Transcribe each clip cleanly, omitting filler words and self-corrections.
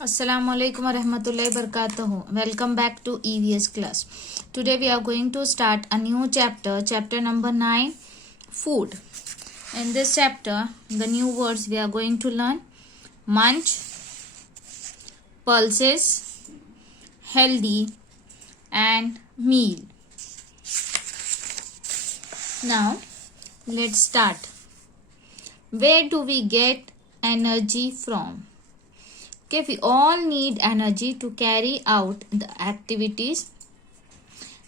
Assalamualaikum warahmatullahi wabarakatuh. Welcome back to EVS class. Today we are going to start a new chapter number 9, food. In this chapter, the new words we are going to learn: munch, pulses, healthy, and meal. Now, let's start. Where do we get energy from? Okay, we all need energy to carry out the activities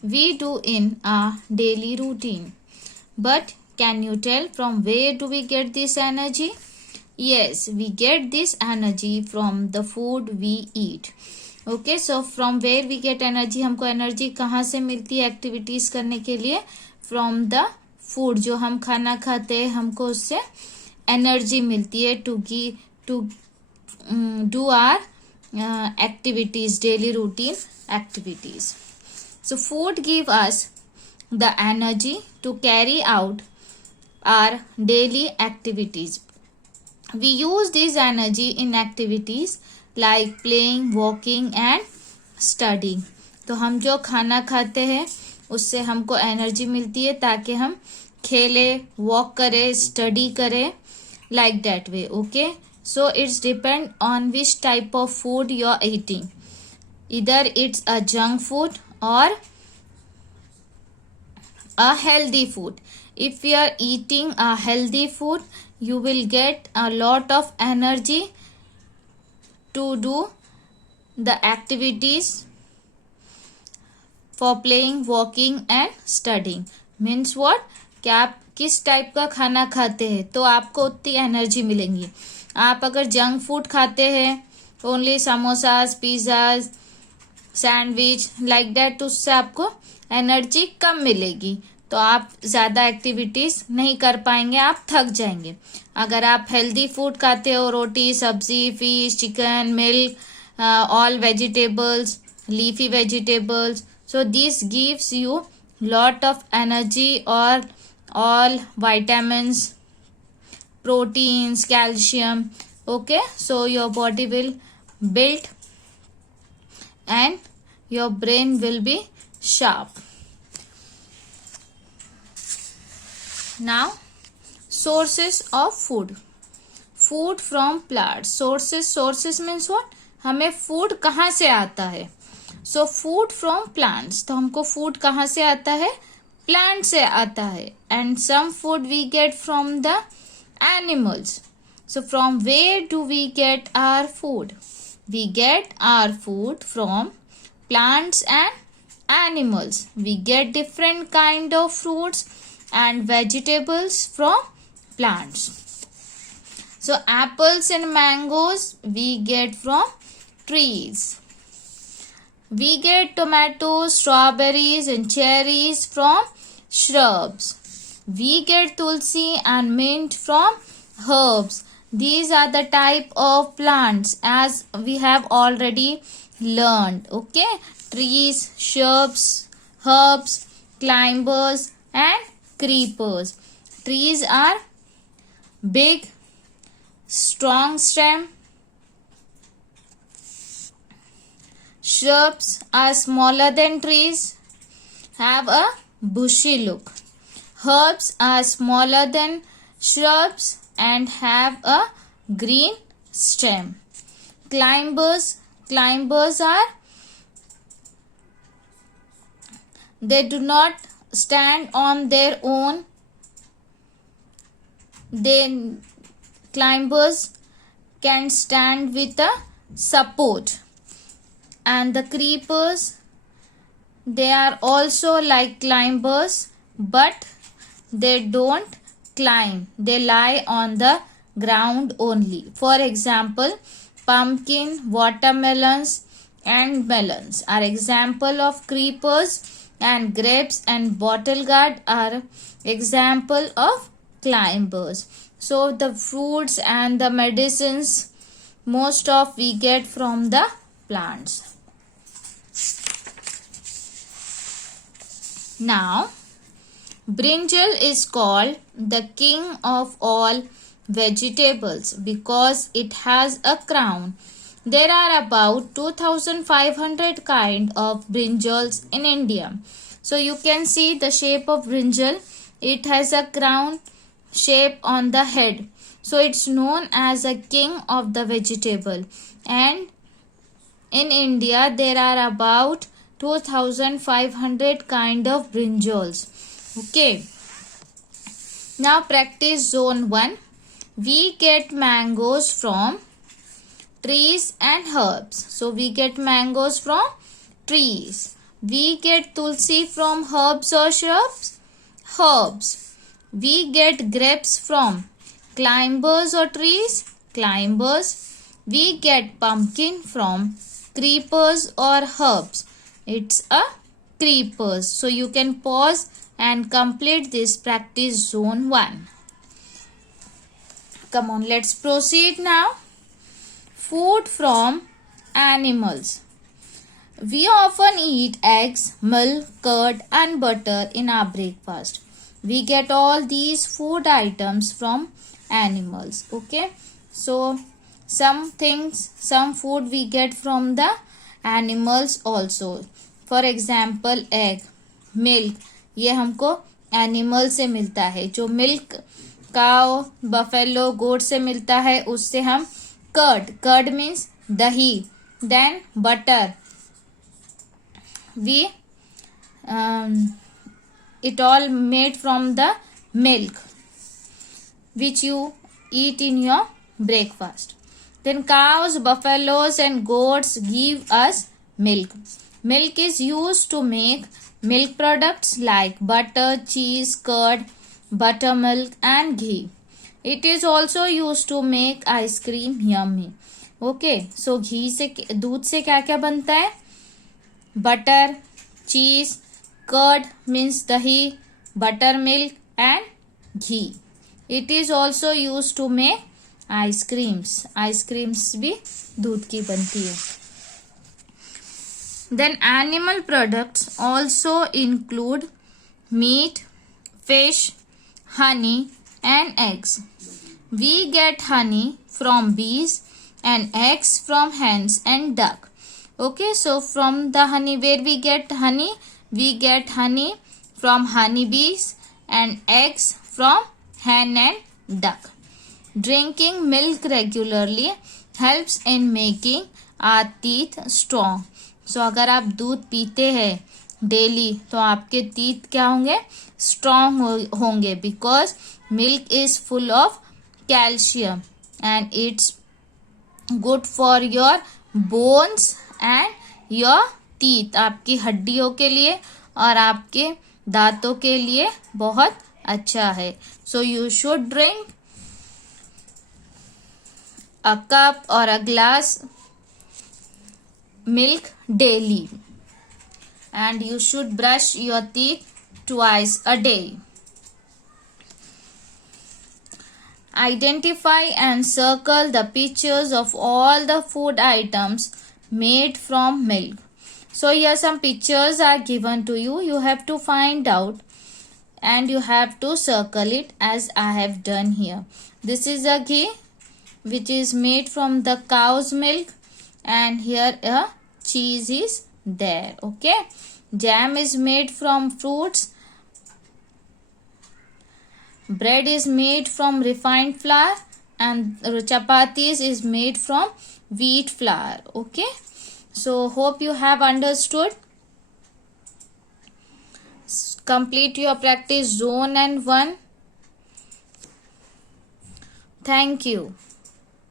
we do in our daily routine. But can you tell from where do we get this energy? Yes, we get this energy from the food we eat. Okay, so from where we get energy, हमको energy कहाँ से मिलती है activities करने के लिए? From the food, जो हम खाना खाते हैं हमको उससे एनर्जी मिलती है to do our activities, daily routine activities. So food give us the energy to carry out our daily activities. We use this energy in activities like playing, walking and studying. तो हम जो खाना खाते हैं उससे हमको एनर्जी मिलती है ताकि हम खेले, वॉक करें, स्टडी करें, like that way. Okay, so it's depend on which type of food you are eating. Either it's a junk food or a healthy food. If you are eating a healthy food, you will get a lot of energy to do the activities for playing, walking and studying. Means what? कि आप किस type का खाना खाते हैं तो आपको उतनी एनर्जी मिलेंगी. आप अगर जंक फूड खाते हैं, only samosas, pizzas, sandwich like that, तो उससे आपको एनर्जी कम मिलेगी, तो आप ज़्यादा एक्टिविटीज़ नहीं कर पाएंगे, आप थक जाएंगे. अगर आप हेल्दी फूड खाते हो, रोटी, सब्जी, fish, chicken, milk, all vegetables, leafy vegetables, so this gives you lot of energy और all vitamins, proteins, calcium. Okay, so your body will build and your brain will be sharp. Now, sources of food. Food from plants. Sources means what? हमें food कहाँ से आता है? So food from plants. तो हमको food कहाँ से आता है? प्लांट से आता है. And some food we get from the animals. So from where do we get our food? We get our food from plants and animals. We get different kind of fruits and vegetables from plants. So apples and mangoes we get from trees. We get tomatoes, strawberries and cherries from shrubs. We get tulsi and mint from herbs. These are the type of plants as we have already learned. Okay, trees, shrubs, herbs, climbers and creepers. Trees are big, strong stem. Shrubs are smaller than trees, have a bushy look. Herbs are smaller than shrubs and have a green stem. Climbers are, they do not stand on their own. Climbers can stand with a support. And the creepers, they are also like climbers, but they don't climb. They lie on the ground only. For example, pumpkin, watermelons and melons are example of creepers, and grapes and bottle gourd are example of climbers. So the fruits and the medicines most of we get from the plants. Now, brinjal is called the king of all vegetables because it has a crown There are about 2500 kind of brinjals in India. So you can see the shape of brinjal. It has a crown shape on the head. So it's known as a king of the vegetable. And in India, there are about 2500 kind of brinjals. Okay. Now practice zone 1. We get mangoes from trees and herbs. So we get mangoes from trees. We get tulsi from herbs or shrubs. Herbs. We get grapes from climbers or trees. Climbers. We get pumpkin from creepers or herbs. It's a creepers. So you can pause and complete this practice zone 1. Come on, let's proceed now. Food from animals. We often eat eggs, milk, curd and butter in our breakfast. We get all these food items from animals. Okay. So some food we get from the animals also. For example, egg, milk. ये हमको animal से मिलता है. जो milk cow, buffalo, गोट से मिलता है उससे हम कर्ड मीन्स दही. Then butter. We it all made from the milk which you eat in your breakfast. Then cows, buffaloes and goats give us milk. Milk is used to make milk products like butter, cheese, curd, buttermilk and ghee. It is also used to make ice cream yummy. Okay, so घी से दूध से क्या क्या बनता है? Butter, cheese, curd means dahi, buttermilk and ghee. It is also used to make ice creams. Ice creams भी दूध की बनती है. Then animal products also include meat, fish, honey and eggs. We get honey from bees and eggs from hens and duck. Okay, so from the honey, where we get honey? We get honey from honeybees and eggs from hen and duck. Drinking milk regularly helps in making our teeth strong. So अगर आप दूध पीते हैं daily तो आपके teeth क्या होंगे? Strong होंगे because milk is full of calcium and it's good for your bones and your teeth. आपकी हड्डियों के लिए और आपके दांतों के लिए बहुत अच्छा है. So you should drink a cup or a glass milk daily and you should brush your teeth twice a day. Identify and circle the pictures of all the food items made from milk. So here some pictures are given to you. You have to find out and you have to circle it as I have done here. This is a ghee which is made from the cow's milk and here a cheese is there. Okay. Jam is made from fruits. Bread is made from refined flour and chapatis is made from wheat flour. Okay. So hope you have understood. Complete your practice zone and 1. Thank you.